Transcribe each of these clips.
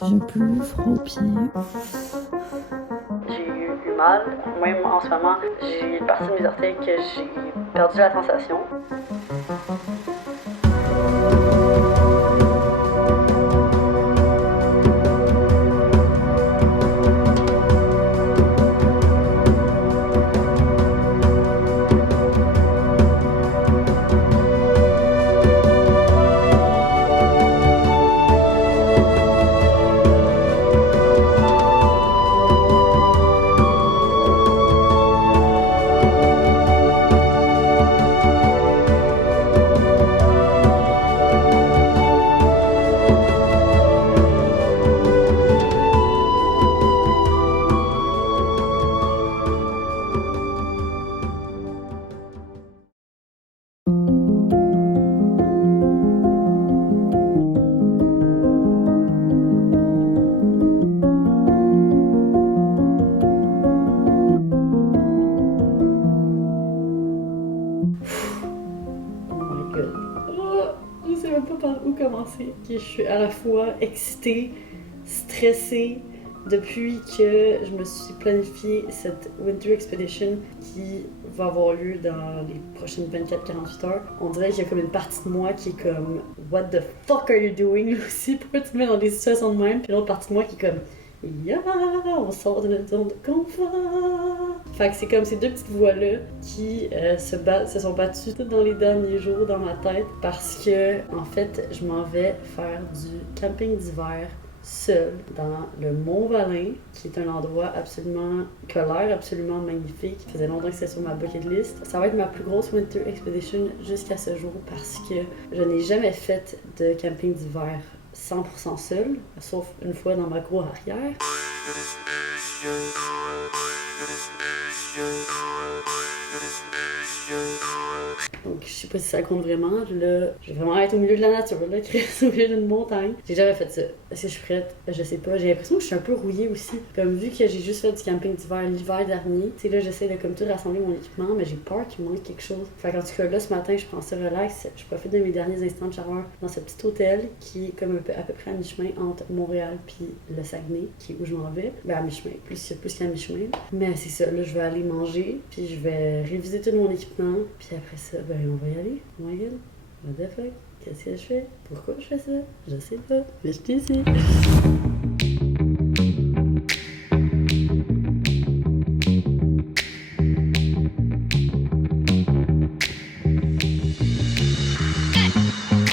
J'ai plus froid aux pieds. J'ai eu mal, même en ce moment, j'ai une partie de mes orteils que j'ai perdu la sensation. Je sais même pas par où commencer. Je suis à la fois excitée, stressée depuis que je me suis planifié cette Winter Expedition qui va avoir lieu dans les prochaines 24-48 heures. On dirait qu'il y a comme une partie de moi qui est comme What the fuck are you doing aussi? Pourquoi tu te mets dans des situations de même? Puis l'autre partie de moi qui est comme Yeah, on sort de notre zone de confort. Fait que c'est comme ces deux petites voix-là qui se sont battues toutes dans les derniers jours dans ma tête parce que, en fait, je m'en vais faire du camping d'hiver seule dans le Mont-Valin, qui est un endroit qui a l'air absolument magnifique. Ça faisait longtemps que c'était sur ma bucket list. Ça va être ma plus grosse Winter Expedition jusqu'à ce jour parce que je n'ai jamais fait de camping d'hiver 100% seule, sauf une fois dans ma cour arrière. Donc, je sais pas si ça compte vraiment. Là, je vais vraiment être au milieu de la nature, là, au milieu d'une montagne. J'ai jamais fait ça. Est-ce que je suis prête? Je sais pas. J'ai l'impression que je suis un peu rouillée aussi. Comme vu que j'ai juste fait du camping d'hiver l'hiver dernier, tu sais, là, j'essaie de comme tout rassembler mon équipement, mais j'ai peur qu'il manque quelque chose. Fait qu'en tout cas, là, ce matin, je prends ça relax. Je profite de mes derniers instants de chaleur dans ce petit hôtel qui est comme à peu près à mi-chemin entre Montréal puis le Saguenay, qui est où je m'en vais. Ben, à mi-chemin. Plus qu'à mi-chemin. Mais c'est ça. Là, je vais aller manger, puis je vais réviser tout mon équipement, puis après ça, ben, on va y aller. Oh my god. What the fuck? Qu'est-ce que je fais? Pourquoi je fais ça? Je sais pas. Mais je suis ici.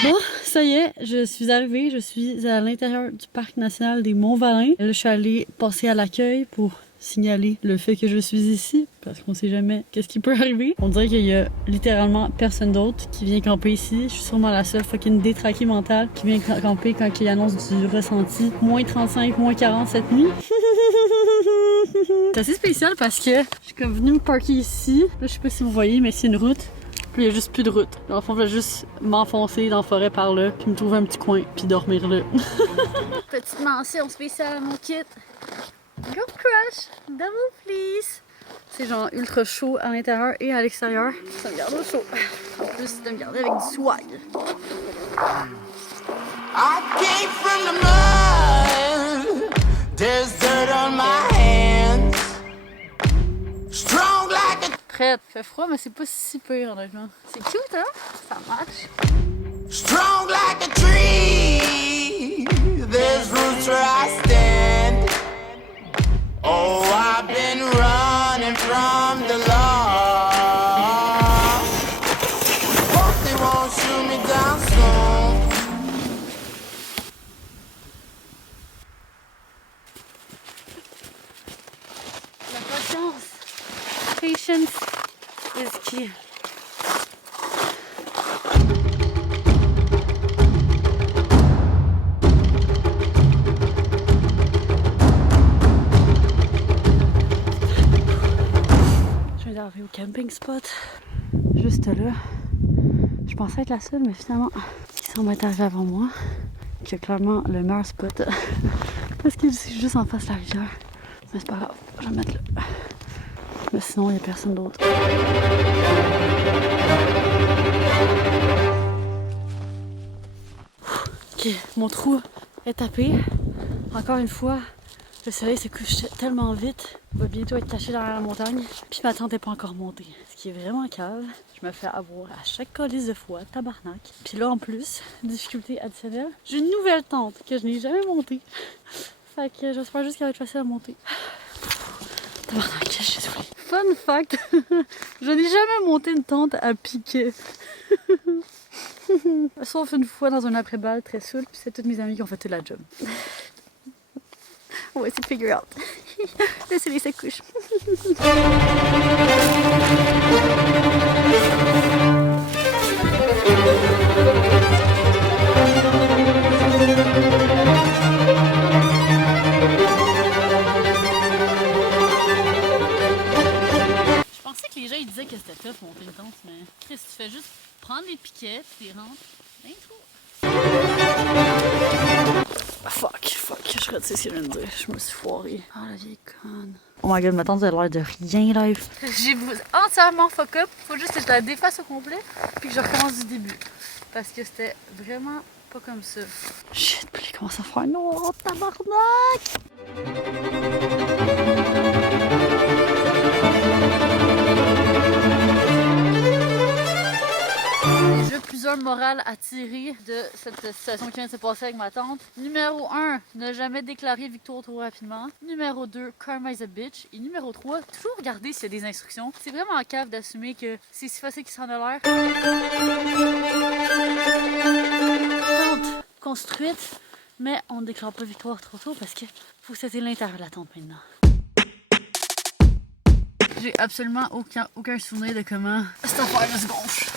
Bon, ça y est, je suis arrivée. Je suis à l'intérieur du parc national des Monts-Valin. Là, je suis allée passer à l'accueil pour signaler le fait que je suis ici, parce qu'on sait jamais qu'est-ce qui peut arriver. On dirait qu'il y a littéralement personne d'autre qui vient camper ici. Je suis sûrement la seule fucking détraquée mentale qui vient camper quand il annonce du ressenti moins 35, moins 40 cette nuit. C'est assez spécial parce que je suis comme venue me parker ici. Là, je sais pas si vous voyez, mais c'est une route. Puis il y a juste plus de route. Dans le fond, je vais juste m'enfoncer dans la forêt par là, puis me trouver un petit coin, puis dormir là. Petite mention spéciale à mon kit. Go Crush! Double please! C'est genre ultra chaud à l'intérieur et à l'extérieur. Ça me garde au chaud. En plus de me garder avec du swag. I came from the mud. There's dirt on my hands. Strong like a... Prête. Fait froid, mais c'est pas si pire honnêtement. C'est cute, hein? Ça marche. Strong like a tree. There's roots where I stand. Oh, I've been running from the law. Hope they won't shoot me down soon. La patience. Patience is key. Arrivé au camping spot, juste là. Je pensais être la seule, mais finalement, il semble être arrivé avant moi. Qui a clairement le meilleur spot. Parce qu'il est juste en face de la rivière. Mais c'est pas grave, je vais me mettre là. Mais sinon, il n'y a personne d'autre. Ok, mon trou est tapé. Encore une fois, le soleil se couche tellement vite. On va bientôt être caché derrière la montagne. Puis ma tente n'est pas encore montée. Ce qui est vraiment cave. Je me fais avoir à chaque colisse de fois, tabarnak. Puis là, en plus, difficulté additionnelle, j'ai une nouvelle tente que je n'ai jamais montée. Fait que j'espère juste qu'elle va être facile à monter. Tabarnak, je suis désolée. Fun fact, je n'ai jamais monté une tente à piquet. Sauf une fois dans un après-balle très saoul, puis c'est toutes mes amies qui ont fait toute la job. On va essayer de figure out. Le soleil se couche. Je pensais que les gens ils disaient que c'était tough monter une tente, mais Chris, tu fais juste prendre les piquets, puis tu rentres. Ben, fuck, je retire ce que je viens de dire. Je me suis foirée. Ah, la vieille conne. Oh my god, ma tante a l'air de rien live. J'ai entièrement fuck up. Faut juste que je la défasse au complet, puis que je recommence du début. Parce que c'était vraiment pas comme ça. Shit, puis il commence à faire noir, tabarnak! Plusieurs morales à tirer de cette situation qui vient de se passer avec ma tante. Numéro 1, ne jamais déclarer victoire trop rapidement. Numéro 2, karma is a bitch. Et numéro 3, toujours regarder s'il y a des instructions. C'est vraiment cave d'assumer que c'est si facile qu'il s'en a l'air. Tente construite, mais on ne déclare pas victoire trop tôt parce que faut que c'était l'intérieur de la tente maintenant. J'ai absolument aucun souvenir de comment cette affaire se gonfle.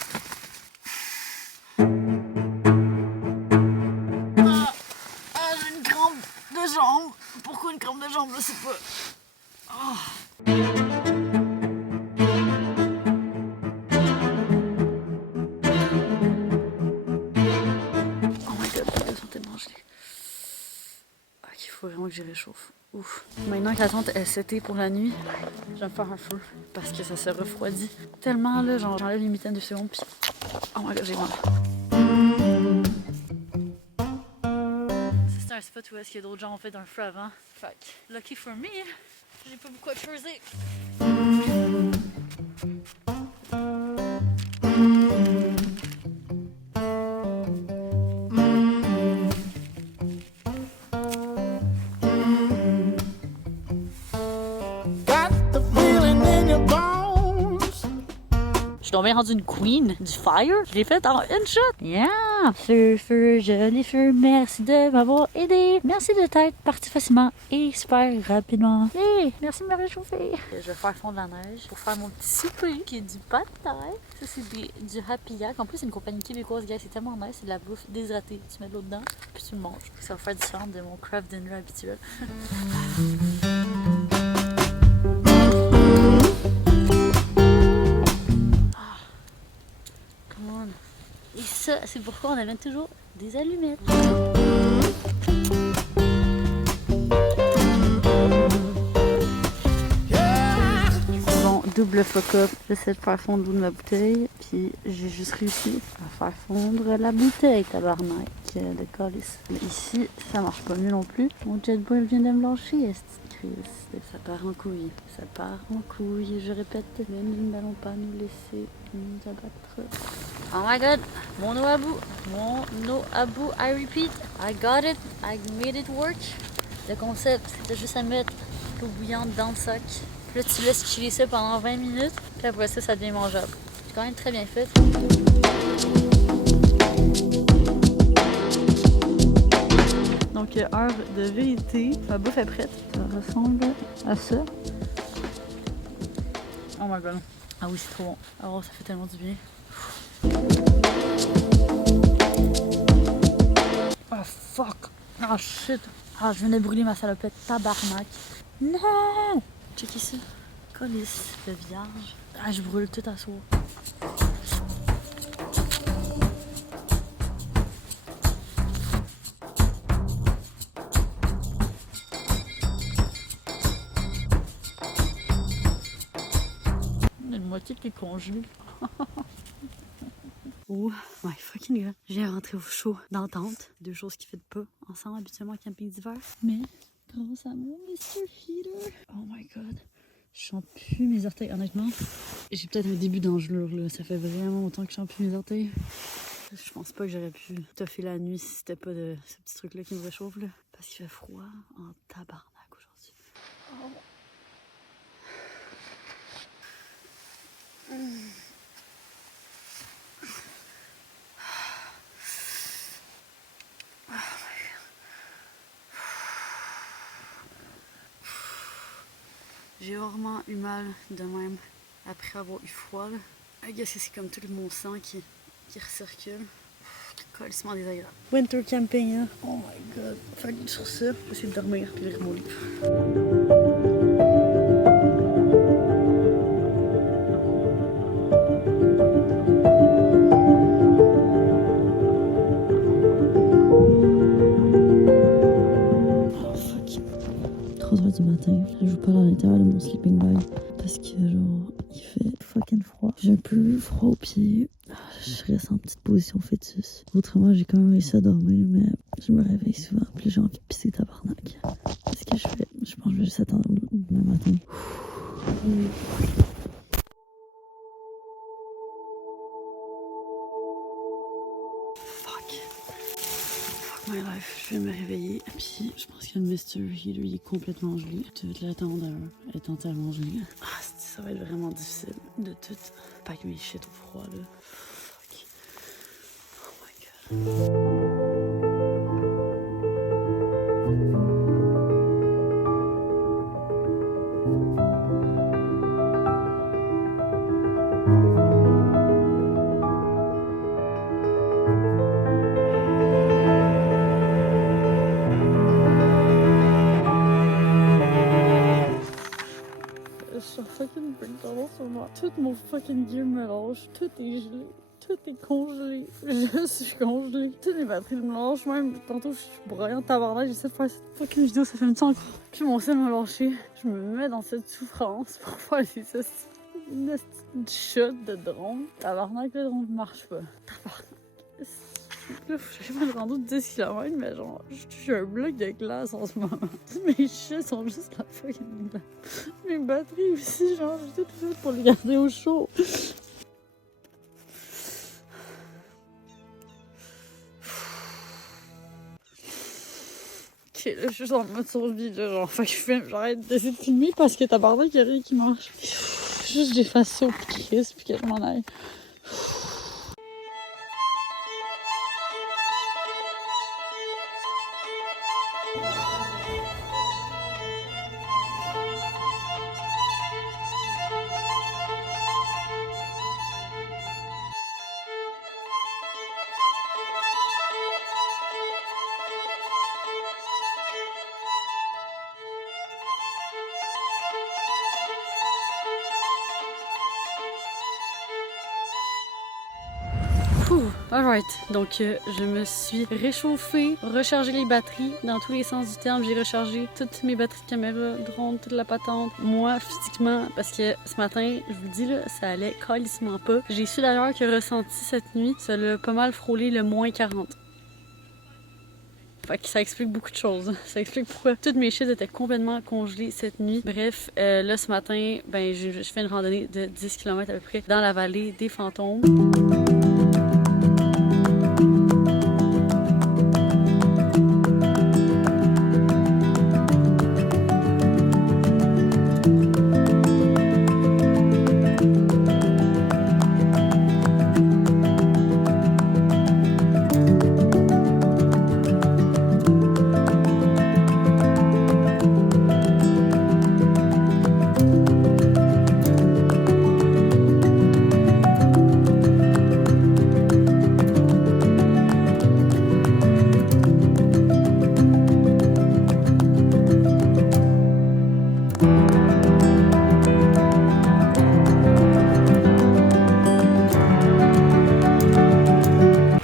Pourquoi une crampe de jambe, je sais pas. Oh. Oh my god, les deux sont tellement gelés. Ok, il faut vraiment que je réchauffe. Ouf. Maintenant que la tente est setée pour la nuit, je vais me faire un feu parce que ça se refroidit tellement là, genre j'enlève les mitaines 2 secondes puis oh my god, j'ai mal. C'est un spot où est-ce qu'il y a d'autres gens ont fait un feu avant. Fait que, lucky for me, j'ai pas beaucoup à creuser. Je suis bien rendu une queen du fire. Je l'ai faite en une shot. Yeah! Feu, joli feu, merci de m'avoir aidé. Merci de t'être parti facilement et super rapidement. Hey, merci de me réchauffer. Je vais faire fondre la neige pour faire mon petit souper qui est du pad thai. Ça, c'est du Happy Yak. En plus, c'est une compagnie québécoise, gars. C'est tellement nice. C'est de la bouffe déshydratée. Tu mets de l'eau dedans, puis tu le manges. Ça va faire différent de mon craft dinner habituel. Et ça, c'est pourquoi on amène toujours des allumettes. Bon, double fuck-up. J'essaie de faire fondre l'eau de ma bouteille. Puis j'ai juste réussi à faire fondre la bouteille, tabarnak de calice. Mais ici, ça marche pas mieux non plus. Mon jet boil vient de me lâcher, est-ce que ça part en couille. Ça part en couille. Je répète, nous n'allons pas nous laisser nous abattre. Oh my god, mon eau à bout. Mon eau à bout, I repeat. I got it. I made it work. Le concept, c'était juste à mettre l'eau bouillante dans le sac. Puis là, tu laisses chiller ça pendant 20 minutes. Puis après ça, ça devient mangeable. C'est quand même très bien fait. Donc, heure de vérité. Ma bouffe est prête. Ça ressemble à ça. Oh my god. Ah oui, c'est trop bon. Oh, ça fait tellement du bien. Oh fuck. Oh shit. Ah, je viens de brûler ma salopette. Tabarnak. Non! Checkez ça. Colisse de vierge. Ah, je brûle tout à soir. Une moitié qui est congelée. Oh my fucking god. J'ai rentré au chaud dans la tente. 2 choses qui ne pas ensemble habituellement en camping d'hiver. Mais grâce à mon Mr. Heater. Oh my god. Je sens plus mes orteils, honnêtement. J'ai peut-être un début d'engelure là. Ça fait vraiment longtemps que je sens plus mes orteils. Je pense pas que j'aurais pu toffer la nuit si c'était pas de ce petit truc là qui me réchauffe là. Parce qu'il fait froid en tabarnak aujourd'hui. Oh. J'ai rarement eu mal de même après avoir eu froid. I guess c'est comme tout mon sang qui recircule. Colissement désagréable. Winter camping, hein? Oh my god. Fait que sur ça, j'essaie de dormir puis lire mon livre. Du matin, je vous parle à l'intérieur de mon sleeping bag parce que genre il fait fucking froid. J'ai un peu froid aux pieds. Je reste en petite position fœtus. Autrement, j'ai quand même réussi à dormir, mais je me réveille souvent. Puis j'ai envie de pisser tabarnak. Qu'est-ce que je fais? Je pense que je vais juste attendre demain matin. My life, je vais me réveiller. Puis je pense que le Mr. Heater il est complètement gelé. Toute la tente est entièrement gelée. Ah, ça va être vraiment difficile de tout pack mes shit au froid là. Fuck. Oh my god. Fucking breakdown sur moi. Tout mon fucking gear me lâche. Tout est gelé. Tout est congelé. Je suis congelée. Toutes mes batteries me lâchent. Même tantôt, je suis broyante tabarnak. J'essaie de faire cette fucking vidéo. Ça fait un petit encore. Puis mon sel m'a lâché. Je me mets dans cette souffrance pour faire une shot de drone. Tabarnak, le drone ne marche pas. Tabarnak. Là, faut que je fasse le rendu de 10 km, mais genre, je suis un bloc de glace en ce moment. Mes chats sont juste la fucking glace. Mes batteries aussi, genre, j'ai tout fait pour les garder au chaud. Ok, là, je suis en mode survie, là, genre, fait que j'arrête d'essayer de filmer parce que tabarnak, y'a rien qui marche. Juste, j'efface ça au Chris, puis que je m'en aille. Alright, donc je me suis réchauffée, rechargé les batteries dans tous les sens du terme. J'ai rechargé toutes mes batteries de caméra, drone, toute la patente. Moi, physiquement, parce que ce matin, je vous le dis là, ça allait calissement pas. J'ai su d'ailleurs que ressenti cette nuit, ça l'a pas mal frôlé le moins 40. Fait que ça explique beaucoup de choses. Ça explique pourquoi toutes mes shit étaient complètement congelées cette nuit. Bref, là ce matin, ben je fais une randonnée de 10 km à peu près dans la vallée des fantômes.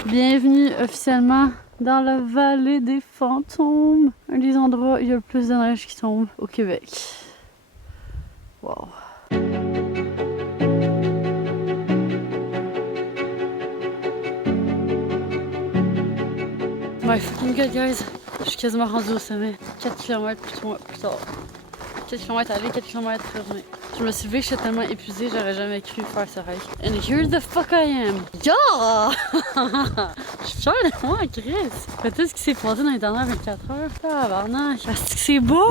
Bienvenue officiellement dans la vallée des fantômes, un des endroits où il y a le plus de neige qui tombe au Québec. Wow. my fucking god, guys. Je suis quasiment rendue au sommet. 4 km plus tard. 4 km aller, 4 km retourner. Je me suis levée, je suis tellement épuisée, j'aurais jamais cru faire ce rêve. And here the fuck I am. Yeah! Je suis fière de moi, Chris. Peut-être ce qui s'est passé dans les dernières 24 heures. Tabarnak, c'est beau!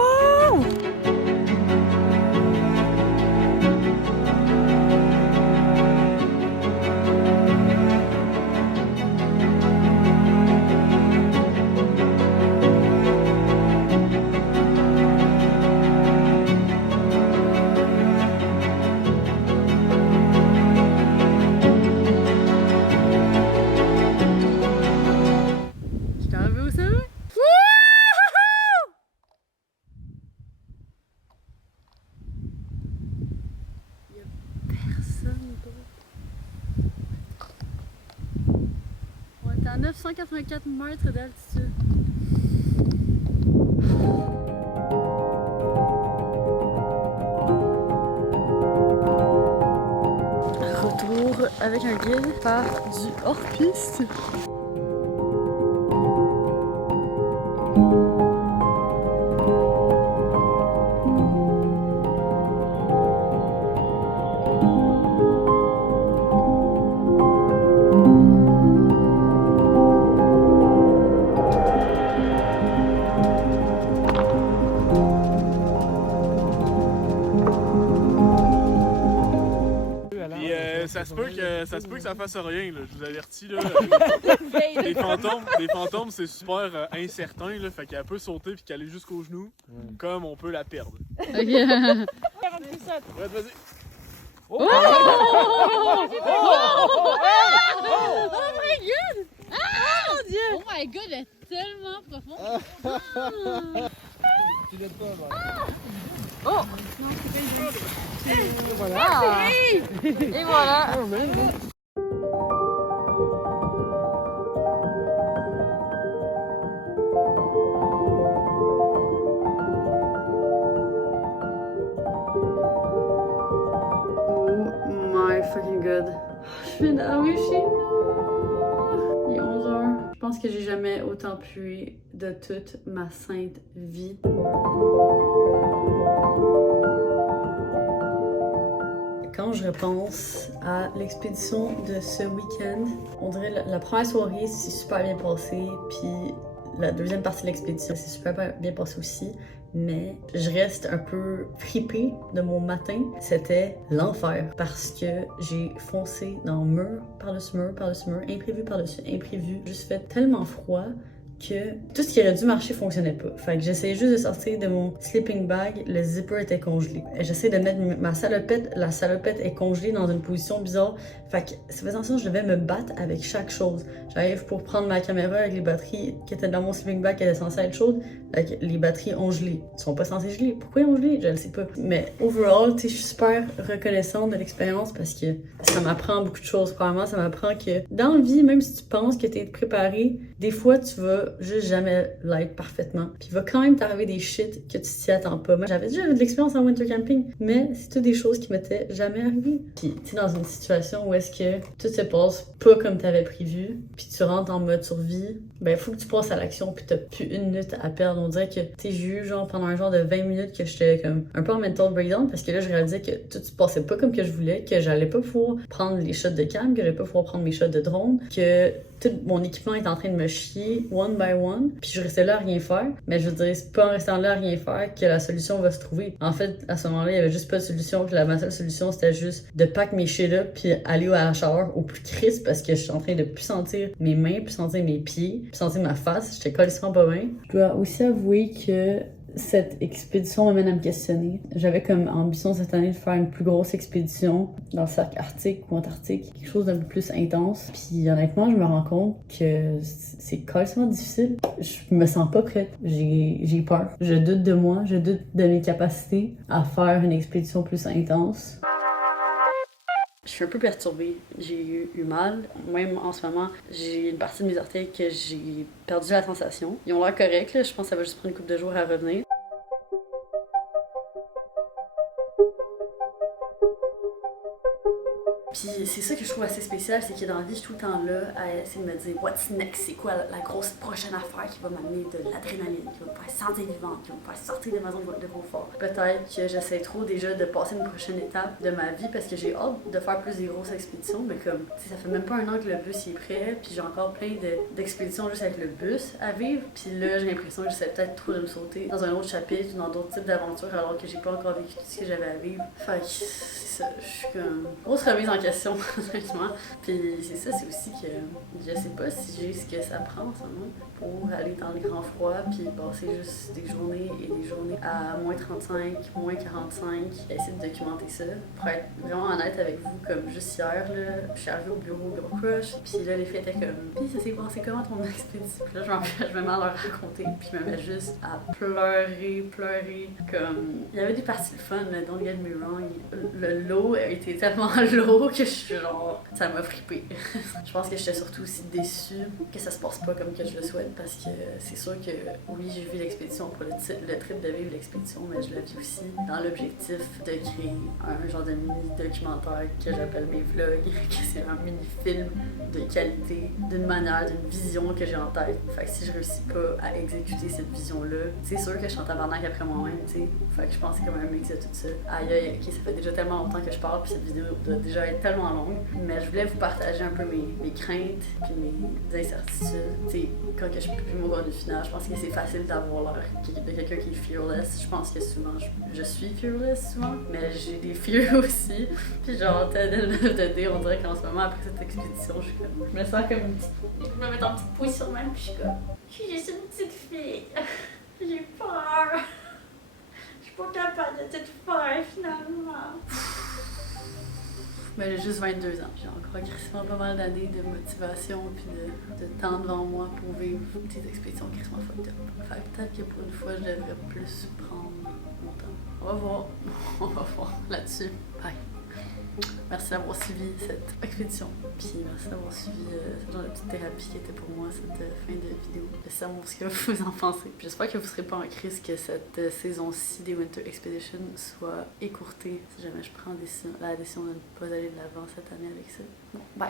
À 984 mètres d'altitude. Retour avec un guide par du hors-piste. Ça se peut que ça fasse rien, là. Je vous avertis, là. Les fantômes, c'est super incertain, là. Fait qu'elle peut sauter puis qu'aller jusqu'aux genoux, comme on peut la perdre. Ok. Ouais, vas-y. Oh! Oh my god! Ah mon dieu! Oh my god, elle est tellement profonde! Tu l'aides pas, là. Oh! Non, c'est pas une et voilà! Ah, et voilà! Oh my fucking god! Je viens d'arriver chez nous! Il est 11h. Je pense que j'ai jamais autant pué de toute ma sainte vie. Quand je repense à l'expédition de ce week-end, on dirait la première soirée s'est super bien passée, puis la deuxième partie de l'expédition s'est super bien passée aussi, mais je reste un peu fripée de mon matin. C'était l'enfer parce que j'ai foncé dans mur par-dessus mur, par-dessus mur, imprévu par-dessus imprévu. Juste fait tellement froid que tout ce qui aurait dû marcher fonctionnait pas. Fait que j'essayais juste de sortir de mon sleeping bag, le zipper était congelé. J'essayais de mettre ma salopette, la salopette est congelée dans une position bizarre. Fait que ça faisait en sorte que je devais me battre avec chaque chose. J'arrive pour prendre ma caméra avec les batteries qui étaient dans mon sleeping bag qui étaient censées être chaudes. Fait que les batteries ont gelé. Ils sont pas censées geler. Pourquoi ils ont gelé? Je le sais pas. Mais overall, tu sais, je suis super reconnaissante de l'expérience parce que ça m'apprend beaucoup de choses. Probablement, ça m'apprend que dans la vie, même si tu penses que t'es préparé, des fois, tu vas juste jamais l'être parfaitement. Puis il va quand même t'arriver des shit que tu t'y attends pas. Moi, j'avais déjà eu de l'expérience en winter camping, mais c'est toutes des choses qui m'étaient jamais arrivées. Puis tu es dans une situation où est-ce que tout se passe pas comme t'avais prévu, puis tu rentres en mode survie, ben faut que tu passes à l'action, puis t'as plus une minute à perdre. On dirait que j'ai eu genre pendant un genre de 20 minutes que j'étais comme un peu en mental breakdown parce que là je réalisais que tout se passait pas comme que je voulais, que j'allais pas pouvoir prendre les shots de cam, que j'allais pas pouvoir prendre mes shots de drone, que tout mon équipement est en train de me chier one by one, puis je restais là à rien faire. Mais je veux dire, c'est pas en restant là à rien faire que la solution va se trouver. En fait, à ce moment-là, il y avait juste pas de solution, puis ma seule solution, c'était juste de pack mes shit up, puis aller à la shower au plus crisp, parce que je suis en train de plus sentir mes mains, plus sentir mes pieds, plus sentir ma face. J'étais colissement pas bien. Je dois aussi avouer que cette expédition m'amène à me questionner. J'avais comme ambition cette année de faire une plus grosse expédition dans le cercle arctique ou antarctique, quelque chose d'un peu plus intense. Puis honnêtement, je me rends compte que c'est carrément difficile. Je me sens pas prête. J'ai peur. Je doute de moi, je doute de mes capacités à faire une expédition plus intense. Je suis un peu perturbée. J'ai eu mal. Même en ce moment, j'ai une partie de mes orteils que j'ai perdu la sensation. Ils ont l'air corrects, là. Je pense que ça va juste prendre une couple de jours à revenir. Puis Puis c'est ça que je trouve assez spécial, c'est que dans la vie, je suis tout le temps là à essayer de me dire what's next, c'est quoi la grosse prochaine affaire qui va m'amener de l'adrénaline, qui va me faire sentir vivante, qui va me faire sortir de ma zone de confort. Peut-être que j'essaie trop déjà de passer une prochaine étape de ma vie parce que j'ai hâte de faire plus des grosses expéditions, mais comme, ça fait même pas un an que le bus est prêt, puis j'ai encore plein d'expéditions juste avec le bus à vivre, puis là, j'ai l'impression que j'essaie peut-être trop de me sauter dans un autre chapitre ou dans d'autres types d'aventures alors que j'ai pas encore vécu tout ce que j'avais à vivre. Fait que c'est ça, je suis comme grosse remise en question, honnêtement. Puis c'est ça, c'est aussi que je sais pas si j'ai ce que ça prend en ce moment pour aller dans le grand froid puis passer juste des journées et des journées à moins 35, moins 45, essayer de documenter ça. Pour être vraiment honnête avec vous, comme juste hier, là, je suis arrivée au bureau Gros Crush, puis là, les filles étaient comme « Puis ça s'est passé comment ton expédition? » Puis là, je me mets à leur raconter, puis je me mets juste à pleurer, comme... Il y avait des parties de fun, mais don't get me wrong, le lot a été tellement lourd que je suis genre... Ça m'a frippé. Je pense que j'étais surtout aussi déçue que ça se passe pas comme que je le souhaite, parce que c'est sûr que oui, j'ai vu l'expédition pour le trip de vivre l'expédition, mais je la vis aussi dans l'objectif de créer un genre de mini-documentaire que j'appelle mes vlogs, que c'est un mini-film de qualité, d'une manière, d'une vision que j'ai en tête. Fait que si je réussis pas à exécuter cette vision-là, c'est sûr que je suis en tabarnak après moi-même, tu sais. Fait que je pense que c'est comme un mix de tout ça. Aïe, ok, ça fait déjà tellement longtemps que je parle, puis cette vidéo doit déjà être tellement longue, mais je voulais vous partager un peu mes craintes, puis mes incertitudes. Tu sais, quand que je publie mon contenu final, je pense que c'est facile d'avoir l'air de quelqu'un qui est fearless. Je pense que souvent, je suis fearless souvent, mais j'ai des fears aussi. Puis genre, de dire, on dirait qu'en ce moment, après cette expédition, je me sens comme une petite... Je me mets en petite pouille sur moi, puis je suis comme... Je suis juste une petite fille. J'ai peur. Je suis pas capable de tout faire, finalement. Mais j'ai juste 22 ans. J'ai encore crissement pas mal d'années de motivation puis de temps devant moi pour vivre des expéditions crissement fucked up. Fait que peut-être que pour une fois, je devrais plus prendre mon temps. On va voir. On va voir là-dessus. Bye. Merci d'avoir suivi cette expédition. Puis merci d'avoir suivi ce genre de petite thérapie qui était pour moi cette fin de vidéo. Laissez moi ce que vous en pensez. Puis j'espère que vous ne serez pas en crise que cette saison-ci des Winter Expedition soit écourtée si jamais je prends la décision de ne pas aller de l'avant cette année avec ça. Bon, bye!